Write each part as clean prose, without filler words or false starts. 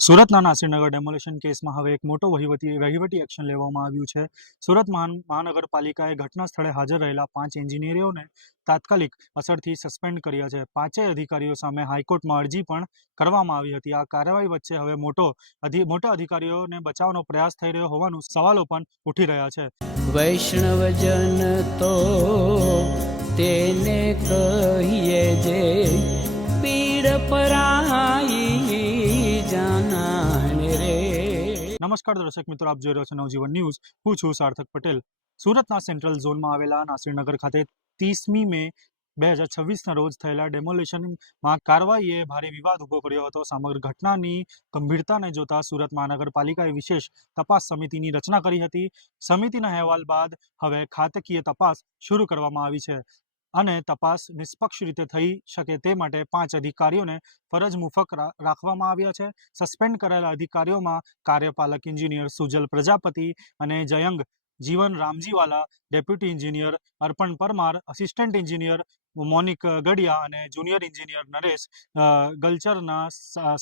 સુરતના નાસિરનગર ડેમોલિશન કેસમાં હવે એક મોટો વહીવટી એક્શન લેવામાં આવ્યું છે. સુરત મહાનગરપાલિકાએ ઘટના સ્થળે હાજર રહેલા 5 એન્જિનિયરોને તાત્કાલિક અસરથી સસ્પેન્ડ કર્યા છે. 5 અધિકારીઓ સામે હાઈકોર્ટમાં અરજી પણ કરવામાં આવી હતી. આ કાર્યવાહી વચ્ચે હવે મોટા અધિકારીઓને બચાવવાનો પ્રયાસ થઈ રહ્યો હોવાનું સવાલો પણ ઉઠી રહ્યા છે. વૈષ્ણવજન તો તેને કહીએ જે પીડ પરાઈ જાનાને રે. નમસ્કાર દર્શક મિત્રો, આપ જોઈ રહ્યો છો નવજીવન ન્યૂઝ. હું છું સાર્થક પટેલ. સુરતના સેન્ટ્રલ ઝોનમાં આવેલા નાસિરનગર ખાતે 30મી મે 2026ના રોજ થયેલા ડેમોલિશનમાં કાર્યવાહીએ ભારે વિવાદ ઊભો કર્યો હતો. સમગ્ર ઘટનાની ગંભીરતાને જોતા સુરત મહાનગરપાલિકાએ વિશેષ તપાસ સમિતિની રચના કરી હતી. સમિતિના અહેવાલ બાદ હવે ખાતાકીય તપાસ શરૂ કરવામાં આવી છે અને તપાસ નિષ્પક્ષ રીતે થઈ શકે તે માટે 5 અધિકારીઓને ફરજ મુફક રાખવામાં આવ્યા છે. સસ્પેન્ડ કરાયેલા અધિકારીઓમાં કાર્યપાલક એન્જિનિયર સુજલ પ્રજાપતિ અને જયંગ જીવન રામજીવાલા, ડેપ્યુટી એન્જિનિયર અર્પણ પરમાર, આસિસ્ટન્ટ એન્જિનિયર મોનિક ગડિયા અને જુનિયર એન્જિનિયર નરેશ ગલચરના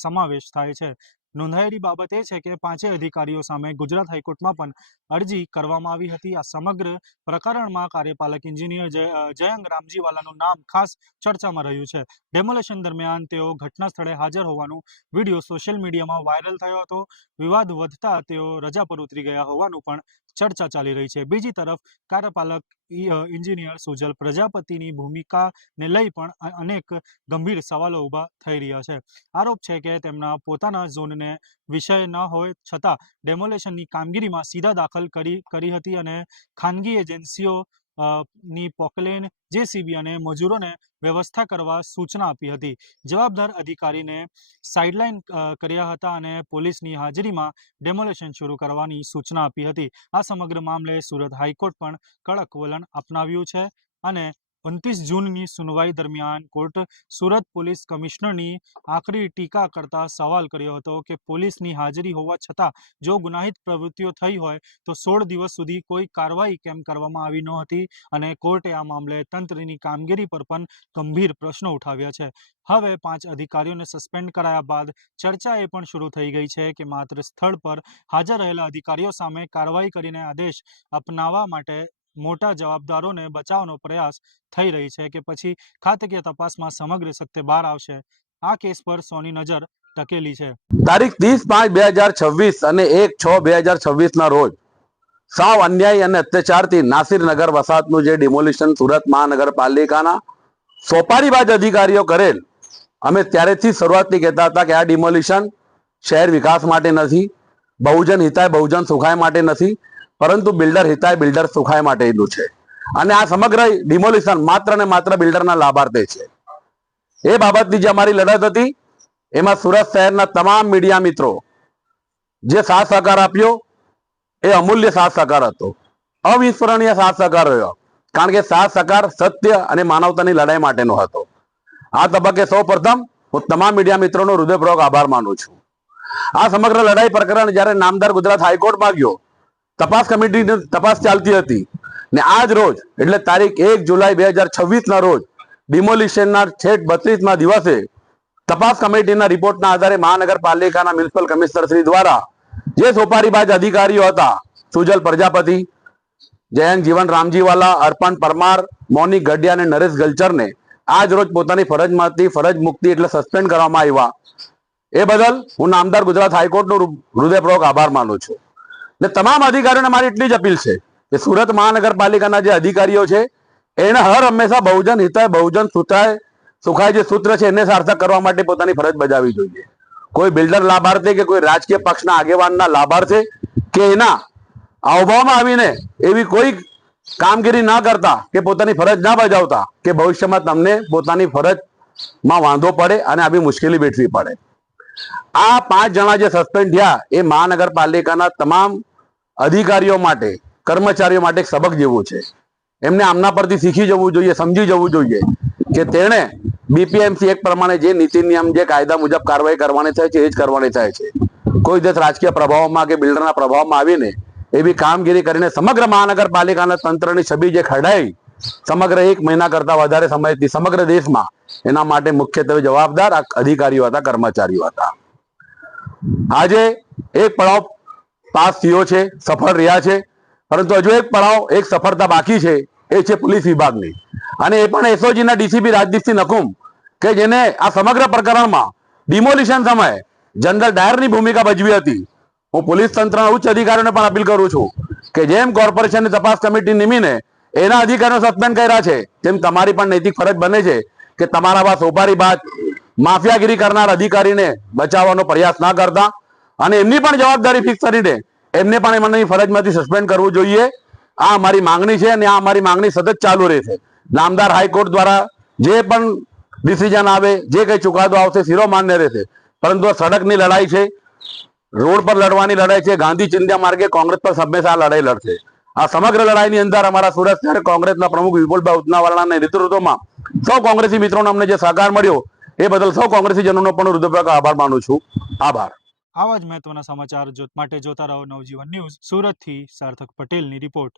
સમાવેશ થાય છે. નોંધાયેલી બાબત એ છે કે 5 અધિકારીઓ સામે ગુજરાત હાઈકોર્ટમાં પણ અરજી કરવામાં આવી હતી. આ સમગ્ર પ્રકરણમાં કાર્યપાલક એન્જિનિયર જયંગ રામજીવાલાનું નામ ખાસ ચર્ચામાં રહ્યું છે. ડેમોલેશન દરમિયાન તેઓ ઘટના સ્થળે હાજર હોવાનો વિડીયો સોશિયલ મીડિયામાં વાયરલ થયો હતો. વિવાદ વધતા તેઓ રજા પર ઉતરી ગયા હોવાનું પણ ચર્ચા ચાલી રહી છે. બીજી તરફ કાર્યપાલક એન્જિનિયર સુજલ પ્રજાપતિની ભૂમિકાને લઈ પણ અનેક ગંભીર સવાલો ઊભા થઈ રહ્યા છે. આરોપ છે કે તેમના પોતાના ઝોનને વિષય ન હોય છતાં ડેમોલેશનની કામગીરીમાં સીધા દાખલ કરી હતી અને ખાનગી એજન્સીઓ ની પોકલેન, જેસીબી અને મજૂરોને વ્યવસ્થા કરવા સૂચના આપી હતી. જવાબદાર અધિકારીને સાઇડલાઇન કર્યા હતા અને પોલીસની હાજરીમાં ડેમોલેશન શરૂ કરવાની સૂચના આપી હતી. આ સમગ્ર મામલે સુરત હાઈકોર્ટ પણ કડક વલણ અપનાવ્યું છે અને 29 જૂનની સુનવાઈ દરમિયાન કોર્ટ સુરત પોલીસ કમિશનરની આકરી ટીકા કરતા સવાલ કર્યો હતો કે પોલીસની હાજરી હોવા છતાં જો ગુનાહિત પ્રવૃત્તિઓ થઈ હોય તો 16 દિવસ સુધી કોઈ કાર્યવાહી કેમ કરવામાં આવી ન હતી અને કોર્ટે આ મામલે તંત્રની કામગીરી પર પણ ગંભીર પ્રશ્નો ઉઠાવ્યા છે. હવે 5 અધિકારીઓને સસ્પેન્ડ કરાયા બાદ ચર્ચા એ પણ શરૂ થઈ ગઈ છે કે માત્ર સ્થળ પર હાજર રહેલા અધિકારીઓ સામે કાર્યવાહી કરીને આદેશ અપનાવવા માટે મોટા જવાબદારોને બચાવવાનો પ્રયાસ થઈ રહી છે કે પછી ખાતાકીય તપાસમાં સમગ્ર સત્ય બહાર આવશે. આ કેસ પર સૌની નજર ટકેલી છે. તારીખ 30/5/2026 અને 1/6/2026ના રોજ સાવ અન્યાય અને અત્યાચારથી નાસિરનગર વસાહતનું જે ડિમોલિશન સુરત મહાનગરપાલિકાના સોપારીબાજ અધિકારીઓ કરેલ, અમે ત્યારેથી શરૂઆતથી કહેતા હતા કે આ ડિમોલિશન શહેર વિકાસ માટે નથી, બહુજન હિતાય બહુજન સુખાય માટે નથી, પરંતુ બિલ્ડર હિતાય બિલ્ડર સુખાય માટેનું છે અને આ સમગ્ર ડિમોલિશન માત્ર ને માત્ર બિલ્ડરના લાભાર્થે છે. એ બાબતની જે અમારી લડત હતી એમાં સુરત શહેરના તમામ મીડિયા મિત્રો જે સાથ સહકાર આપ્યો એ અમૂલ્ય સાથ સહકાર હતો, અવિસ્મરણીય સાથ સહકાર રહ્યો, કારણ કે સાથ સહકાર સત્ય અને માનવતાની લડાઈ માટેનો હતો. આ તબક્કે સૌ પ્રથમ હું તમામ મીડિયા મિત્રોનો હૃદયપૂર્વક આભાર માનું છું. આ સમગ્ર લડાઈ પ્રકરણ જ્યારે નામદાર ગુજરાત હાઈકોર્ટમાં ગયો, તપાસ કમિટીની તપાસ ચાલતી હતી ને આજ રોજ એટલે તારીખ 1 જુલાઈ 2026ના રોજ ડિમોલિશનના છેક 32મા દિવસે તપાસ કમિટીના રિપોર્ટના આધારે મહાનગરપાલિકાના મ્યુનિસિપલ કમિશનર શ્રી દ્વારા જે સોપારીબાજ અધિકારીઓ હતા, સુજલ પ્રજાપતિ, જયંગ જીવન રામજીવાલા, અર્પણ પરમાર, મોનિક ગડિયા અને નરેશ ગલચરને આજ રોજ પોતાની ફરજમાંથી ફરજ મુક્તિ એટલે સસ્પેન્ડ કરવામાં આવ્યા. એ બદલ હું નામદાર ગુજરાત હાઈકોર્ટનો હૃદયપૂર્વક આભાર માનું છું. ને તમામ અધિકારીઓને મારી એટલી જ અપીલ છે કે સુરત મહાનગરપાલિકાના જે અધિકારીઓ છે એને હર હંમેશા બહુજન હિતાય બહુજન સુખાય જે સૂત્ર છે એને સાર્થક કરવા માટે પોતાની ફરજ બજાવવી જોઈએ. કોઈ બિલ્ડર લાભાર્થે કે કોઈ રાજકીય પક્ષના આગેવાનના લાભાર્થે કે એના હાવભાવમાં આવીને એવી કોઈ કામગીરી ના કરતા કે પોતાની ફરજ ના બજાવતા કે ભવિષ્યમાં તમને પોતાની ફરજમાં વાંધો પડે અને આવી મુશ્કેલી વેઠવી પડે. આ 5 જણા જે સસ્પેન્ડ થયા એ મહાનગરપાલિકાના તમામ અધિકારીઓ માટે, કર્મચારીઓ માટે એક સબક જેવું છે. એમને આમના પરથી શીખી જવું જોઈએ, સમજી જવું જોઈએ કે તેણે બીપીએમસી એક્ટ પ્રમાણે જે નીતિ નિયમ, જે કાયદા મુજબ કાર્યવાહી કરવાની થાય છે એ જ કરવાની થાય છે. કોઈ દેશ રાજકીય પ્રભાવમાં કે બિલ્ડરના પ્રભાવમાં આવીને એવી કામગીરી કરીને સમગ્ર મહાનગરપાલિકાના તંત્રની છબી જે ખરડાઈ સમગ્ર 1 મહિના કરતા વધારે સમયથી સમગ્ર દેશમાં, એના માટે મુખ્યત્વે જવાબદાર અધિકારીઓ હતા, કર્મચારીઓ હતા. આજે એક પડાવ પાસ થયો છે, સફળ રહ્યા છે, પરંતુ હજુ એક પડાવ, એક સફળતા બાકી છે, એ છે પોલીસ વિભાગની. અને એ પણ એસઓજીના ડીસીપી રાજદીપસિંહ નકુમ કે જેને આ સમગ્ર પ્રકરણમાં ડિમોલિશન સમયે જનરલ ડાયરની ભૂમિકા ભજવી હતી. હું પોલીસ તંત્રના ઉચ્ચ અધિકારીઓને પણ અપીલ કરું છું કે જેમ કોર્પોરેશનની તપાસ કમિટી નિમીને એના અધિકારીઓ સસ્પેન્ડ કર્યા છે, તેમ તમારી પણ નૈતિક ફરજ બને છે કે તમારા આવા સોપારીબાજ માફિયાગીરી કરનાર અધિકારીને બચાવવાનો પ્રયાસ ના કરતા અને એમની પણ જવાબદારી ફિક્સ કરીને એમને પણ એમની ફરજમાંથી સસ્પેન્ડ કરવું જોઈએ. આ અમારી માંગણી છે અને આ અમારી માંગણી સતત ચાલુ રહેશે. નામદાર હાઈકોર્ટ દ્વારા જે પણ ડિસિઝન આવે, જે કઈ ચુકાદો આવશે, શિરોમાન્ય રહેશે. પરંતુ આ સડકની લડાઈ છે, રોડ પર લડવાની લડાઈ છે. ગાંધી ચિંધ્યા માર્ગે કોંગ્રેસ પર હંમેશા આ લડાઈ લડશે. આ સમગ્ર લડાઈની અંદર અમારા સુરત શહેર કોંગ્રેસના પ્રમુખ વિપુલભાઈ ઉદનાવાલાના નેતૃત્વમાં સૌ કોંગ્રેસી મિત્રોને અમને જે સહકાર મળ્યો એ બદલ સૌ કોંગ્રેસીજનોનો પણ હૃદયપૂર્વક આભાર માનું છું. આભાર. આવા જ મહત્વના સમાચાર માટે જોતા રહો નવજીવન ન્યૂઝ. સુરતથી સાર્થક પટેલની રિપોર્ટ.